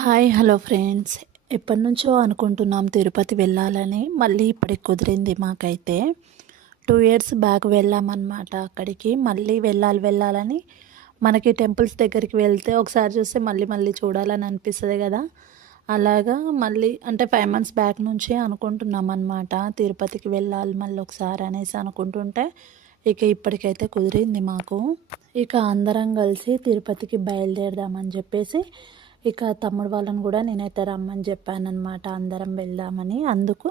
Hello friends. ఎప్పటినుంచో అనుకుంటున్నాం తిరుపతి వెళ్ళాలని. మళ్ళీ ఇప్పటికి కుదిరింది మాకైతే. 2 ఇయర్స్ బ్యాక్ వెళ్ళామన్నమాట అక్కడికి. మళ్ళీ వెళ్ళాలని మనకి టెంపుల్స్ దగ్గరికి వెళ్తే ఒకసారి చూస్తే మళ్ళీ మళ్ళీ చూడాలని అనిపిస్తుంది కదా. అలాగా మళ్ళీ అంటే 5 మంత్స్ బ్యాక్ నుంచి అనుకుంటున్నాం అన్నమాట, తిరుపతికి వెళ్ళాలి మళ్ళీ ఒకసారి అనేసి అనుకుంటుంటే ఇక ఇప్పటికైతే కుదిరింది మాకు. ఇక అందరం కలిసి తిరుపతికి బయలుదేరదామని చెప్పేసి ఇక తమ్ముడు వాళ్ళని కూడా నేనైతే రమ్మని చెప్పానన్నమాట, అందరం వెళ్దామని. అందుకు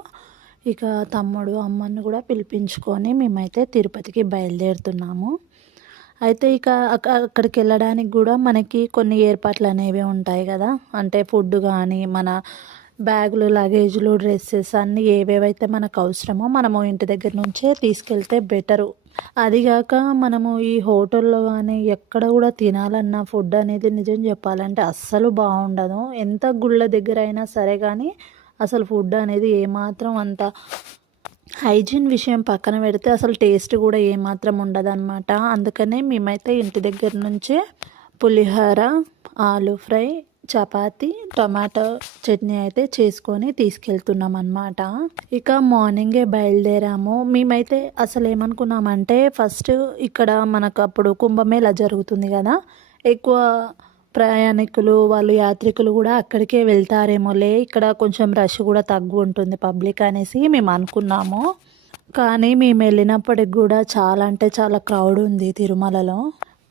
ఇక తమ్ముడు అమ్మని కూడా పిలిపించుకొని మేమైతే తిరుపతికి బయలుదేరుతున్నాము. అయితే ఇక అక్కడికి వెళ్ళడానికి కూడా మనకి కొన్ని ఏర్పాట్లు అనేవి ఉంటాయి కదా. అంటే ఫుడ్ కానీ, మన బ్యాగులు, లగేజ్లు, డ్రెస్సెస్ అన్నీ ఏవేవైతే మనకు అవసరమో మనము ఇంటి దగ్గర నుంచే తీసుకెళ్తే బెటరు. అదిగాక మనము ఈ హోటల్లో కానీ ఎక్కడ కూడా తినాలన్న ఫుడ్ అనేది నిజం చెప్పాలంటే అస్సలు బాగుండదు. ఎంత గుళ్ళ దగ్గర అయినా సరే కానీ అసలు ఫుడ్ అనేది ఏమాత్రం అంత హైజీన్ విషయం పక్కన పెడితే అసలు టేస్ట్ కూడా ఏమాత్రం ఉండదన్నమాట. అందుకనే మేమైతే ఇంటి దగ్గర నుంచే పులిహోర, ఆలు ఫ్రై, చపాతి, టమాటో చట్నీ అయితే చేసుకొని తీసుకెళ్తున్నాం అన్నమాట. ఇక మార్నింగే బయలుదేరాము. మేమైతే అసలు ఏమనుకున్నామంటే ఫస్ట్ ఇక్కడ మనకు అప్పుడు కుంభమేళా జరుగుతుంది కదా, ఎక్కువ ప్రయాణికులు వాళ్ళు యాత్రికులు కూడా అక్కడికే వెళ్తారేమోలే, ఇక్కడ కొంచెం రష్ కూడా తగ్గు ఉంటుంది పబ్లిక్ అనేసి మేము అనుకున్నాము. కానీ మేము వెళ్ళినప్పటికి కూడా చాలా అంటే చాలా క్రౌడ్ ఉంది తిరుమలలో.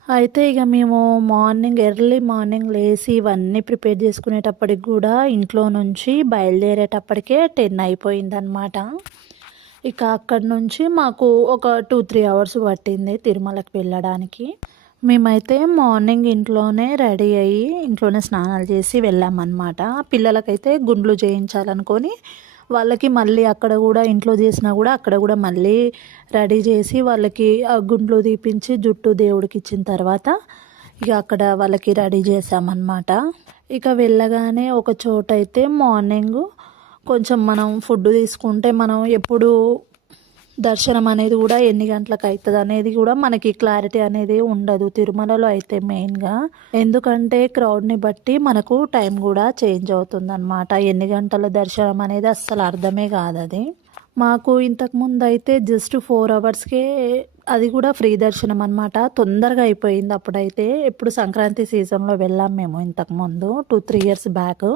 అయితే ఇక మేము ఎర్లీ మార్నింగ్ లేచి ఇవన్నీ ప్రిపేర్ చేసుకునేటప్పటికి కూడా ఇంట్లో నుంచి బయలుదేరేటప్పటికే 10 అయిపోయిందనమాట. ఇక అక్కడి నుంచి మాకు ఒక 2-3 అవర్స్ పట్టింది తిరుమలకి వెళ్ళడానికి. మేమైతే మార్నింగ్ ఇంట్లోనే రెడీ అయ్యి ఇంట్లోనే స్నానాలు చేసి వెళ్ళామన్నమాట. పిల్లలకైతే గుండ్లు చేయించాలనుకొని వాళ్ళకి మళ్ళీ అక్కడ కూడా ఇంట్లో చేసినా కూడా అక్కడ కూడా మళ్ళీ రెడీ చేసి వాళ్ళకి ఆ గుండ్లు తీపించి జుట్టు దేవుడికి ఇచ్చిన తర్వాత ఇక అక్కడ వాళ్ళకి రెడీ చేసామన్నమాట. ఇక వెళ్ళగానే ఒక చోట అయితే మార్నింగ్ కొంచెం మనం ఫుడ్ తీసుకుంటే మనం ఎప్పుడు దర్శనం అనేది కూడా ఎన్ని గంటలకు అవుతుంది అనేది కూడా మనకి క్లారిటీ అనేది ఉండదు తిరుమలలో అయితే మెయిన్గా. ఎందుకంటే క్రౌడ్ని బట్టి మనకు టైం కూడా చేంజ్ అవుతుంది అనమాట. ఎన్ని గంటల దర్శనం అనేది అస్సలు అర్థమే కాదు అది. మాకు ఇంతకుముందు అయితే జస్ట్ 4 అవర్స్కే అది కూడా ఫ్రీ దర్శనం అనమాట, తొందరగా అయిపోయింది అప్పుడైతే. ఎప్పుడు సంక్రాంతి సీజన్లో వెళ్ళాం మేము ఇంతకుముందు 2-3 ఇయర్స్ బ్యాక్.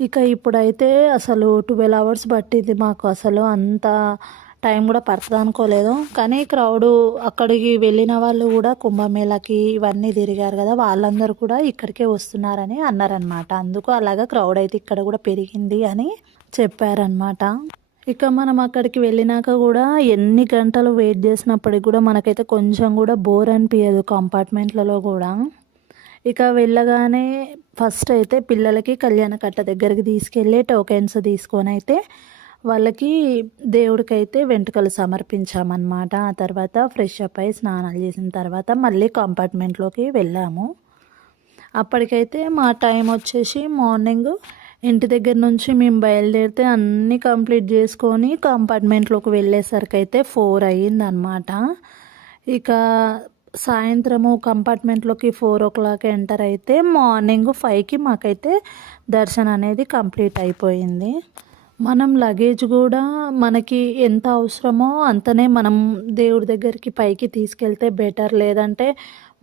ఇక ఇప్పుడైతే అసలు 12 అవర్స్ పట్టింది మాకు. అసలు అంత టైం కూడా పడుతుంది అనుకోలేదు. కానీ క్రౌడు అక్కడికి వెళ్ళిన వాళ్ళు కూడా కుంభమేళాకి ఇవన్నీ తిరిగారు కదా, వాళ్ళందరూ కూడా ఇక్కడికే వస్తున్నారని అన్నారనమాట. అందుకు అలాగా క్రౌడ్ అయితే ఇక్కడ కూడా పెరిగింది అని చెప్పారనమాట. ఇక మనం అక్కడికి వెళ్ళినాక కూడా ఎన్ని గంటలు వెయిట్ చేసినప్పటికి కూడా మనకైతే కొంచెం కూడా బోర్ అనిపించదు కంపార్ట్మెంట్లలో కూడా. ఇక వెళ్ళగానే ఫస్ట్ అయితే పిల్లలకి కళ్యాణకట్ట దగ్గరికి తీసుకెళ్ళి టోకెన్స్ తీసుకొని అయితే వాళ్ళకి దేవుడికైతే వెంట్రుకలు సమర్పించామన్నమాట. ఆ తర్వాత ఫ్రెష్ అప్ అయి స్నానాలు చేసిన తర్వాత మళ్ళీ కంపార్ట్మెంట్లోకి వెళ్ళాము. అప్పటికైతే మా టైం వచ్చేసి మార్నింగ్ ఇంటి దగ్గర నుంచి మేము బయలుదేరితే అన్నీ కంప్లీట్ చేసుకొని కంపార్ట్మెంట్లోకి వెళ్ళేసరికి అయితే 4 అయ్యిందనమాట. ఇక సాయంత్రము కంపార్ట్మెంట్లోకి 4 o'clock ఎంటర్ అయితే మార్నింగ్ 5కి మాకైతే దర్శనం అనేది కంప్లీట్ అయిపోయింది. మనం లగేజ్ కూడా మనకి ఎంత అవసరమో అంతనే మనం దేవుడి దగ్గరికి పైకి తీసుకెళ్తే బెటర్. లేదంటే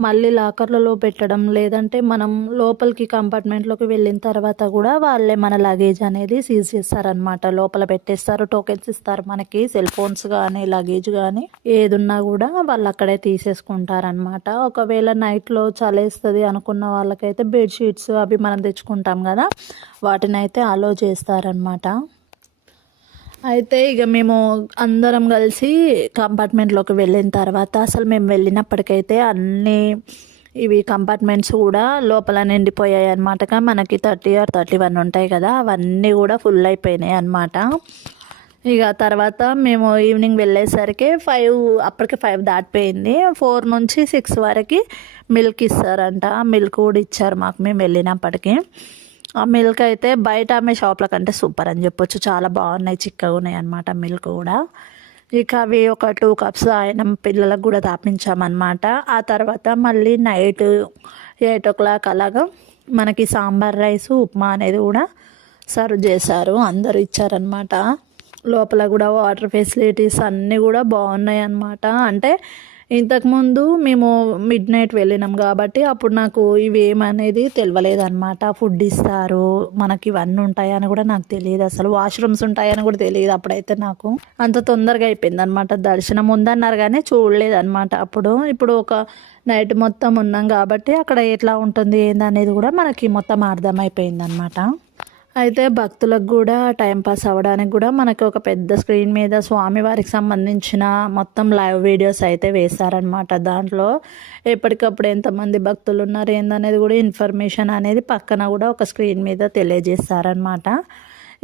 మళ్ళీ లాకర్లలో పెట్టడం, లేదంటే మనం లోపలికి కంపార్ట్మెంట్లోకి వెళ్ళిన తర్వాత కూడా వాళ్ళే మన లగేజ్ అనేది సీజ్ చేస్తారనమాట, లోపల పెట్టేస్తారు, టోకెన్స్ ఇస్తారు మనకి. సెల్ ఫోన్స్ కానీ లగేజ్ కానీ ఏదున్నా కూడా వాళ్ళు అక్కడే తీసేసుకుంటారనమాట. ఒకవేళ నైట్లో చలేస్తుంది అనుకున్న వాళ్ళకైతే బెడ్షీట్స్ అవి మనం తెచ్చుకుంటాం కదా, వాటిని అయితే అలో చేస్తారనమాట. అయితే ఇక మేము అందరం కలిసి కంపార్ట్మెంట్లోకి వెళ్ళిన తర్వాత అసలు మేము వెళ్ళినప్పటికైతే అన్నీ ఇవి కంపార్ట్మెంట్స్ కూడా లోపల నిండిపోయాయి అనమాట. మనకి 30 or 31 ఉంటాయి కదా, అవన్నీ కూడా ఫుల్ అయిపోయినాయి అనమాట. ఇక తర్వాత మేము ఈవినింగ్ వెళ్ళేసరికి అప్పటికి 5 దాటిపోయింది. 4 నుంచి 6 వరకు మిల్క్ ఇస్తారంట. మిల్క్ కూడా ఇచ్చారు మాకు మేము వెళ్ళినప్పటికీ. ఆ మిల్క్ అయితే బయట ఆమె షాప్ల కంటే సూపర్ అని చెప్పొచ్చు, చాలా బాగున్నాయి, చిక్కగా ఉన్నాయి అనమాట మిల్క్ కూడా. ఇక అవి ఒక 2 cups ఆయన పిల్లలకు కూడా తాపించామన్నమాట. ఆ తర్వాత మళ్ళీ నైట్ 8 o'clock అలాగా మనకి సాంబార్ రైస్ ఉప్మా అనేది కూడా సర్వ్ చేశారు, అందరూ ఇచ్చారనమాట. లోపల కూడా వాటర్ ఫెసిలిటీస్ అన్నీ కూడా బాగున్నాయి అన్నమాట. అంటే ఇంతకుముందు మేము మిడ్ నైట్ వెళ్ళినాం కాబట్టి అప్పుడు నాకు ఇవి ఏమనేది తెలియలేదన్నమాట. ఫుడ్ ఇస్తారు మనకి, ఇవన్నీ ఉంటాయని కూడా నాకు తెలియదు, అసలు వాష్రూమ్స్ ఉంటాయని కూడా తెలియదు అప్పుడైతే. నాకు అంత తొందరగా అయిపోయింది అనమాట దర్శనం. ఉందన్నారు కానీ చూడలేదన్నమాట అప్పుడు. ఇప్పుడు ఒక నైట్ మొత్తం ఉన్నాం కాబట్టి అక్కడ ఎట్లా ఉంటుంది ఏందనేది కూడా మనకి మొత్తం అర్థమైపోయింది అనమాట. అయితే భక్తులకు కూడా టైంపాస్ అవ్వడానికి కూడా మనకి ఒక పెద్ద స్క్రీన్ మీద స్వామివారికి సంబంధించిన మొత్తం లైవ్ వీడియోస్ అయితే వేశారనమాట. దాంట్లో ఎప్పటికప్పుడు ఎంతమంది భక్తులు ఉన్నారు ఏందనేది కూడా ఇన్ఫర్మేషన్ అనేది పక్కన కూడా ఒక స్క్రీన్ మీద తెలియజేస్తారనమాట.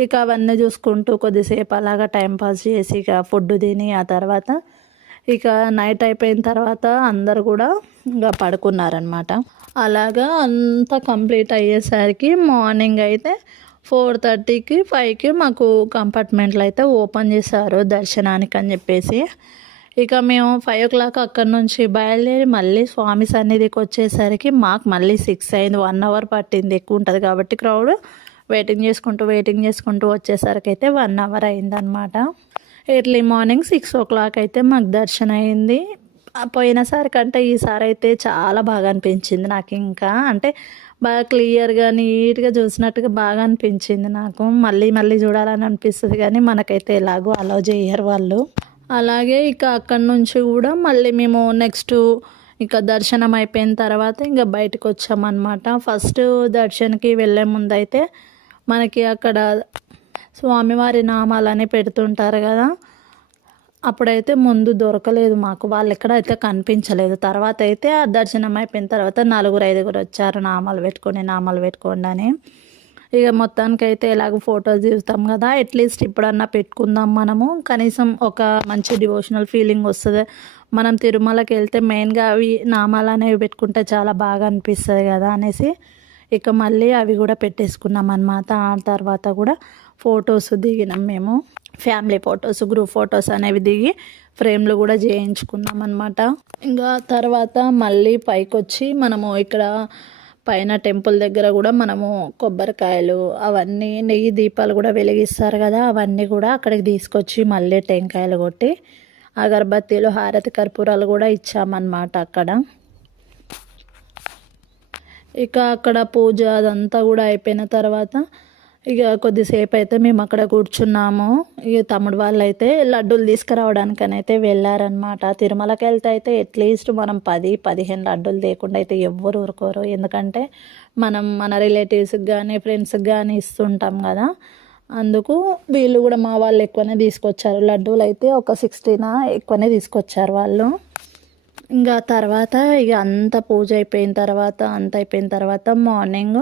ఇక అవన్నీ చూసుకుంటూ కొద్దిసేపు అలాగా టైంపాస్ చేసి ఇక ఫుడ్ తిని ఆ తర్వాత ఇక నైట్ అయిపోయిన తర్వాత అందరు కూడా ఇంకా పడుకున్నారనమాట. అలాగా అంతా కంప్లీట్ అయ్యేసరికి మార్నింగ్ అయితే 4:30కి 5కి మాకు కంపార్ట్మెంట్లు అయితే ఓపెన్ చేశారు దర్శనానికి అని చెప్పేసి. ఇక మేము 5 o'clock అక్కడి నుంచి బయలుదేరి మళ్ళీ స్వామి సన్నిధికి వచ్చేసరికి మాకు మళ్ళీ 6 అయింది. 1 hour పట్టింది, ఎక్కువ ఉంటుంది కాబట్టి క్రౌడ్. వెయిటింగ్ చేసుకుంటూ వచ్చేసరికి అయితే 1 hour అయిందనమాట. ఎర్లీ మార్నింగ్ 6 o'clock అయితే మాకు దర్శనం అయింది. పోయినసారి కంటే ఈసారి అయితే చాలా బాగా అనిపించింది నాకు. ఇంకా అంటే బాగా క్లియర్గా నీట్గా చూసినట్టుగా బాగా అనిపించింది నాకు. మళ్ళీ చూడాలని అనిపిస్తుంది కానీ మనకైతే ఎలాగో అలౌ చేయరు వాళ్ళు. అలాగే ఇక అక్కడి నుంచి కూడా మళ్ళీ మేము నెక్స్ట్ ఇక దర్శనం అయిపోయిన తర్వాత ఇంకా బయటకు వచ్చామన్నమాట. ఫస్ట్ దర్శనకి వెళ్ళే ముందైతే మనకి అక్కడ స్వామివారి నామాలని పెడుతుంటారు కదా, అప్పుడైతే ముందు దొరకలేదు మాకు, వాళ్ళు ఎక్కడైతే కనిపించలేదు. తర్వాత అయితే ఆ దర్శనం అయిపోయిన తర్వాత 4-5 వచ్చారు నామాలు పెట్టుకోండి అని. ఇక మొత్తానికైతే ఎలాగో ఫొటోస్ చూస్తాం కదా, అట్లీస్ట్ ఇప్పుడన్నా పెట్టుకుందాం మనము, కనీసం ఒక మంచి డివోషనల్ ఫీలింగ్ వస్తుంది. మనం తిరుమలకి వెళ్తే మెయిన్గా అవి నామాలు అనేవి పెట్టుకుంటే చాలా బాగా అనిపిస్తుంది కదా అనేసి ఇక మళ్ళీ అవి కూడా పెట్టేసుకున్నాం అన్నమాట. ఆ తర్వాత కూడా ఫొటోస్ దిగినాం మేము, ఫ్యామిలీ ఫొటోస్, గ్రూప్ ఫొటోస్ అనేవి దిగి ఫ్రేమ్లు కూడా చేయించుకున్నాం అనమాట. ఇంకా తర్వాత మళ్ళీ పైకి వచ్చి మనము ఇక్కడ పైన టెంపుల్ దగ్గర కూడా మనము కొబ్బరికాయలు అవన్నీ, నెయ్యి దీపాలు కూడా వెలిగిస్తారు కదా, అవన్నీ కూడా అక్కడికి తీసుకొచ్చి మళ్ళీ టెంకాయలు కొట్టి అగరబత్తీలు, హారతి కర్పూరాలు కూడా ఇచ్చామన్నమాట అక్కడ. ఇక అక్కడ పూజ అదంతా కూడా అయిపోయిన తర్వాత ఇక కొద్దిసేపు అయితే మేము అక్కడ కూర్చున్నాము. ఇక తమ్ముడు వాళ్ళు అయితే లడ్డూలు తీసుకురావడానికని అయితే వెళ్ళారనమాట. తిరుమలకి వెళ్తే అయితే అట్లీస్ట్ మనం 10-15 లడ్డూలు లేకుండా అయితే ఎవ్వరు ఊరుకోరు. ఎందుకంటే మనం మన రిలేటివ్స్కి కానీ ఫ్రెండ్స్కి కానీ ఇస్తుంటాం కదా, అందుకు వీళ్ళు కూడా మా వాళ్ళు ఎక్కువనే తీసుకొచ్చారు. లడ్డూలు అయితే ఒక 16 ఎక్కువనే తీసుకొచ్చారు వాళ్ళు. ఇంకా తర్వాత ఇక అంత పూజ అయిపోయిన తర్వాత మార్నింగ్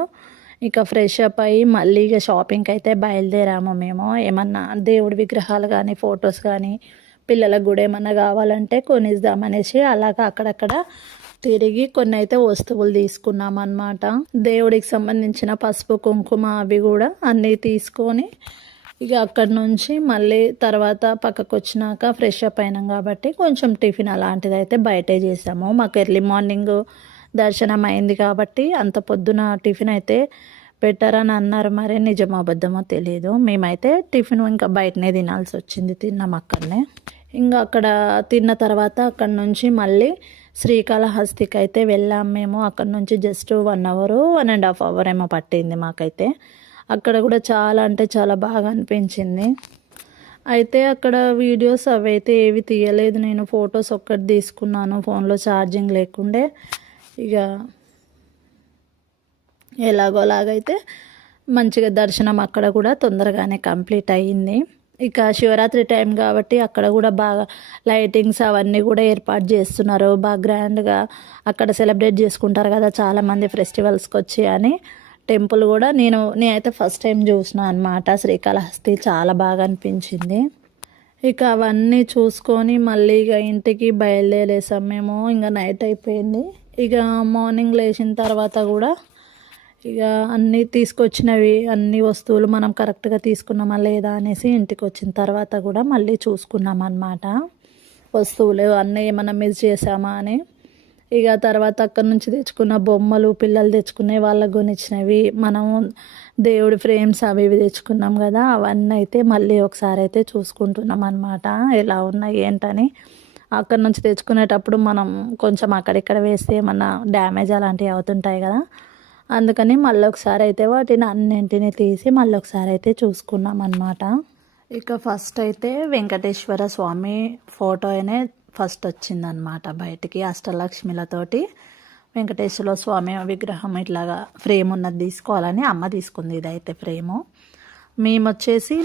ఇక ఫ్రెష్ అప్ అయ్యి మళ్ళీ ఇక షాపింగ్కి అయితే బయలుదేరాము మేము. ఏమన్నా దేవుడి విగ్రహాలు కానీ ఫొటోస్ కానీ పిల్లలకు కూడా ఏమన్నా కావాలంటే కొనిద్దామనేసి అలాగా అక్కడక్కడ తిరిగి కొన్ని అయితే వస్తువులు తీసుకున్నాం అన్నమాట. దేవుడికి సంబంధించిన పసుపు కుంకుమ అవి కూడా అన్నీ తీసుకొని ఇక అక్కడి నుంచి మళ్ళీ తర్వాత పక్కకు వచ్చినాక ఫ్రెష్ అప్ అయినాం కాబట్టి కొంచెం టిఫిన్ అలాంటిది అయితే బయటే చేసాము. మాకు ఎర్లీ మార్నింగ్ దర్శనం అయింది కాబట్టి అంత పొద్దున టిఫిన్ అయితే పెట్టారని అన్నారు, మరి నిజమో అబద్ధమో తెలియదు. మేమైతే టిఫిన్ ఇంకా బయటనే తినాల్సి వచ్చింది, తిన్నాం అక్కడనే. ఇంకా అక్కడ తిన్న తర్వాత అక్కడి నుంచి మళ్ళీ శ్రీకాళహస్తికి అయితే వెళ్ళాం మేము. అక్కడ నుంచి జస్ట్ 1 hour 1.5 hour ఏమో పట్టింది మాకైతే. అక్కడ కూడా చాలా అంటే చాలా బాగా అనిపించింది. అయితే అక్కడ వీడియోస్ అవి అయితే ఏవి తీయలేదు నేను, ఫొటోస్ ఒక్కటి తీసుకున్నాను, ఫోన్లో ఛార్జింగ్ లేకుండే. ఇక ఎలాగోలాగైతే మంచిగా దర్శనం అక్కడ కూడా తొందరగానే కంప్లీట్ అయ్యింది. ఇక శివరాత్రి టైం కాబట్టి అక్కడ కూడా బాగా లైటింగ్స్ అవన్నీ కూడా ఏర్పాటు చేస్తున్నారు, బాగా గ్రాండ్గా అక్కడ సెలబ్రేట్ చేసుకుంటారు కదా చాలామంది ఫెస్టివల్స్కి వచ్చి అని. టెంపుల్ కూడా నేనైతే ఫస్ట్ టైం చూసిన అనమాట శ్రీకాళహస్తి, చాలా బాగా అనిపించింది. ఇక అవన్నీ చూసుకొని మళ్ళీ ఇక ఇంటికి బయలుదేరేసాం మేము. ఇంకా నైట్ అయిపోయింది. ఇక మార్నింగ్ లేచిన తర్వాత కూడా ఇక అన్నీ తీసుకొచ్చినవి అన్ని వస్తువులు మనం కరెక్ట్గా తీసుకున్నామా లేదా అనేసి ఇంటికి వచ్చిన తర్వాత కూడా మళ్ళీ చూసుకున్నాం అన్నమాట వస్తువులు అన్నీ ఏమైనా మిస్ చేసామా అని. ఇక తర్వాత అక్కడ నుంచి తెచ్చుకున్న బొమ్మలు, పిల్లలు తెచ్చుకునే వాళ్ళకు కొనిచ్చినవి, మనము దేవుడి ఫ్రేమ్స్ అవి ఇవి తెచ్చుకున్నాం కదా, అవన్నీ అయితే మళ్ళీ ఒకసారి అయితే చూసుకుంటున్నాం అనమాట ఎలా ఉన్నాయి ఏంటని. అక్కడ నుంచి తెచ్చుకునేటప్పుడు మనం కొంచెం అక్కడిక్కడ వేస్తే ఏమన్నా డ్యామేజ్ అలాంటివి అవుతుంటాయి కదా, అందుకని మళ్ళీ ఒకసారి అయితే వాటిని అన్నింటినీ తీసి మళ్ళీ ఒకసారి అయితే చూసుకున్నాం అనమాట. ఇక ఫస్ట్ అయితే వెంకటేశ్వర స్వామి ఫోటో అనే ఫస్ట్ వచ్చిందనమాట బయటికి, అష్టలక్ష్మిలతోటి వెంకటేశ్వర స్వామి విగ్రహం ఇట్లాగా ఫ్రేమ్ ఉన్నది తీసుకోవాలని అమ్మ తీసుకుంది. ఇదైతే ఫ్రేము.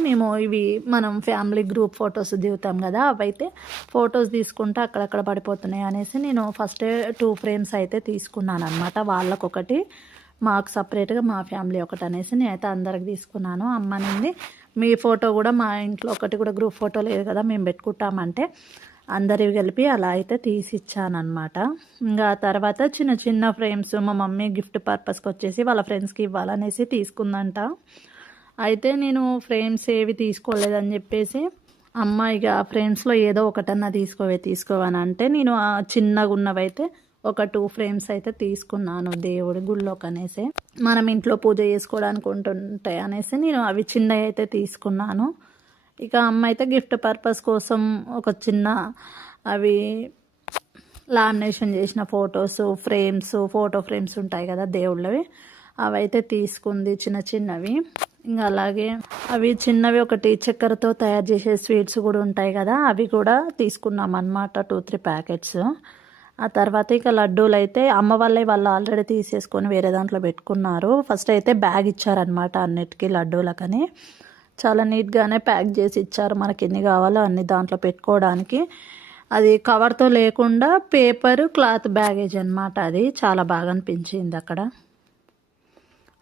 మేము ఇవి మనం ఫ్యామిలీ గ్రూప్ ఫొటోస్ దిగుతాం కదా, అవైతే ఫొటోస్ తీసుకుంటే అక్కడక్కడ పడిపోతున్నాయి అనేసి నేను ఫస్ట్ 2 ఫ్రేమ్స్ అయితే తీసుకున్నాను అనమాట. వాళ్ళకొకటి, మాకు సపరేట్గా మా ఫ్యామిలీ ఒకటి అనేసి నేనైతే అందరికి తీసుకున్నాను. అమ్మ నుండి మీ ఫోటో కూడా మా ఇంట్లో ఒకటి కూడా గ్రూప్ ఫోటో లేదు కదా మేము పెట్టుకుంటామంటే అందరివి కలిపి అలా అయితే తీసి ఇచ్చానమాట. ఇంకా తర్వాత చిన్న చిన్న ఫ్రేమ్స్ మా మమ్మీ గిఫ్ట్ పర్పస్కి వచ్చేసి వాళ్ళ ఫ్రెండ్స్కి ఇవ్వాలనేసి తీసుకుందంట. అయితే నేను ఫ్రేమ్స్ ఏవి తీసుకోలేదని చెప్పేసి అమ్మ ఇక ఫ్రేమ్స్లో ఏదో ఒకటన్నా తీసుకోవని అంటే నేను ఆ చిన్నగా ఉన్నవైతే ఒక 2 ఫ్రేమ్స్ అయితే తీసుకున్నాను దేవుడి గుళ్ళోకి అనేసి, మనం ఇంట్లో పూజ చేసుకోవడానికి ఉంటుంటాయి అనేసి నేను అవి చిన్నవి అయితే తీసుకున్నాను. ఇక అమ్మ అయితే గిఫ్ట్ పర్పస్ కోసం ఒక చిన్న అవి లామినేషన్ చేసిన ఫొటోస్ ఫ్రేమ్స్, ఫోటో ఫ్రేమ్స్ ఉంటాయి కదా దేవుళ్ళవి, అవైతే తీసుకుంది చిన్న చిన్నవి. ఇంకా అలాగే అవి చిన్నవి ఒకటి చక్కెరతో తయారు చేసే స్వీట్స్ కూడా ఉంటాయి కదా, అవి కూడా తీసుకున్నాం అన్నమాట 2-3 ప్యాకెట్స్. ఆ తర్వాత ఇక లడ్డూలు అయితే అమ్మ వాళ్ళు ఆల్రెడీ తీసేసుకొని వేరే దాంట్లో పెట్టుకున్నారు. ఫస్ట్ అయితే బ్యాగ్ ఇచ్చారనమాట అన్నిటికీ లడ్డూలకని, చాలా నీట్గానే ప్యాక్ చేసి ఇచ్చారు. మనకి ఎన్ని కావాలో అన్ని దాంట్లో పెట్టుకోవడానికి. అది కవర్తో లేకుండా పేపర్ క్లాత్ బ్యాగేజ్ అనమాట. అది చాలా బాగా అనిపించింది అక్కడ.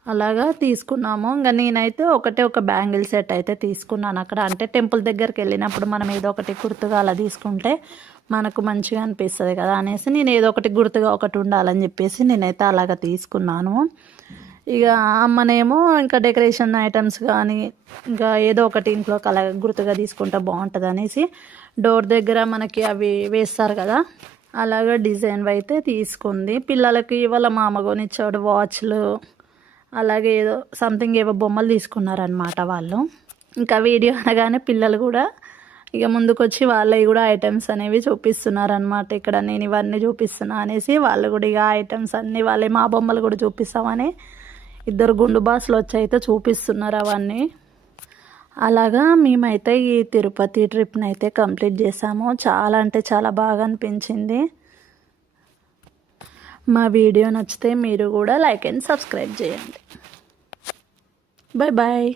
అలాగా తీసుకున్నాము. ఇంకా నేనైతే ఒక బ్యాంగిల్ సెట్ అయితే తీసుకున్నాను అక్కడ. అంటే టెంపుల్ దగ్గరికి వెళ్ళినప్పుడు మనం ఏదో ఒకటి గుర్తుగా అలా తీసుకుంటే మనకు మంచిగా అనిపిస్తుంది కదా అనేసి నేను ఏదో ఒకటి గుర్తుగా ఒకటి ఉండాలని చెప్పేసి నేనైతే అలాగ తీసుకున్నాను. ఇక అమ్మనేమో ఇంకా డెకరేషన్ ఐటమ్స్ కానీ ఇంకా ఏదో ఒకటి ఇంట్లోకి అలా గుర్తుగా తీసుకుంటే బాగుంటుంది అనేసి డోర్ దగ్గర మనకి అవి వేస్తారు కదా, అలాగా డిజైన్ అయితే తీసుకుంది. పిల్లలకి వాళ్ళ మామ కొనిచ్చాడు వాచ్లు, అలాగే ఏదో సంథింగ్ ఏవో బొమ్మలు తీసుకున్నారనమాట వాళ్ళు. ఇంకా వీడియో అనగానే పిల్లలు కూడా ఇక ముందుకు వచ్చి వాళ్ళవి కూడా ఐటమ్స్ అనేవి చూపిస్తున్నారనమాట. ఇక్కడ నేను ఇవన్నీ చూపిస్తున్నా అనేసి వాళ్ళు కూడా ఇక ఐటమ్స్ అన్నీ వాళ్ళే మా బొమ్మలు కూడా చూపిస్తామని 2 గుండు బాసులు వచ్చి అయితే చూపిస్తున్నారు అవన్నీ. అలాగా మేమైతే ఈ తిరుపతి ట్రిప్ని అయితే కంప్లీట్ చేసాము. చాలా అంటే చాలా బాగా అనిపించింది. మా వీడియో నచ్చితే మీరు కూడా లైక్ అండ్ సబ్స్క్రైబ్ చేయండి. Bye bye.